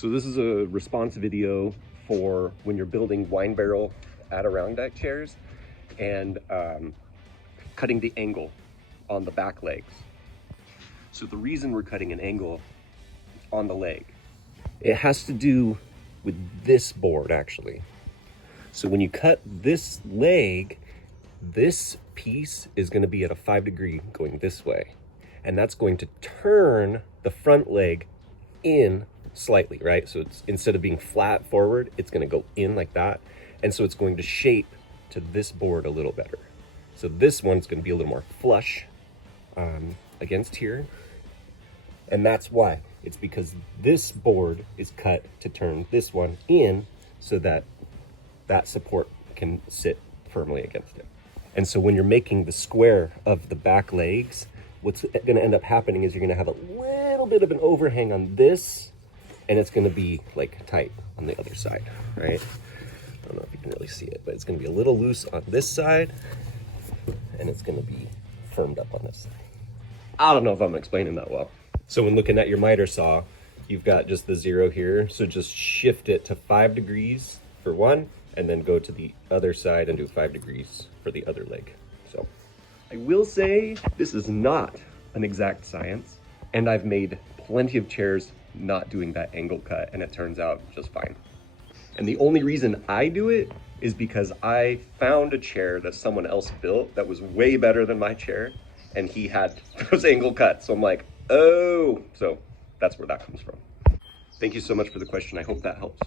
So this is a response video for when you're building wine barrel Adirondack chairs and cutting the angle on the back legs. So the reason we're cutting an angle on the leg, it has to do with this board actually. So when you cut this leg, this piece is going to be at a 5-degree going this way. And that's going to turn the front leg in slightly, right? So it's, instead of being flat forward, it's going to go in like that. And so it's going to shape to this board a little better. So this one's going to be a little more flush against here. And that's why. It's because this board is cut to turn this one in so that that support can sit firmly against it. And so when you're making the square of the back legs, what's going to end up happening is you're going to have a little bit of an overhang on this, and it's going to be like tight on the other side, right? I don't know if you can really see it, but it's going to be a little loose on this side, and it's going to be firmed up on this side. I don't know if I'm explaining that well. So when looking at your miter saw, you've got just the 0 here, so just shift it to 5 degrees for one, and then go to the other side and do 5 degrees for the other leg. So I will say this is not an exact science, and I've made plenty of chairs not doing that angle cut, and it turns out just fine. And the only reason I do it is because I found a chair that someone else built that was way better than my chair, and he had those angle cuts. So I'm like, oh, so that's where that comes from. Thank you so much for the question. I hope that helps.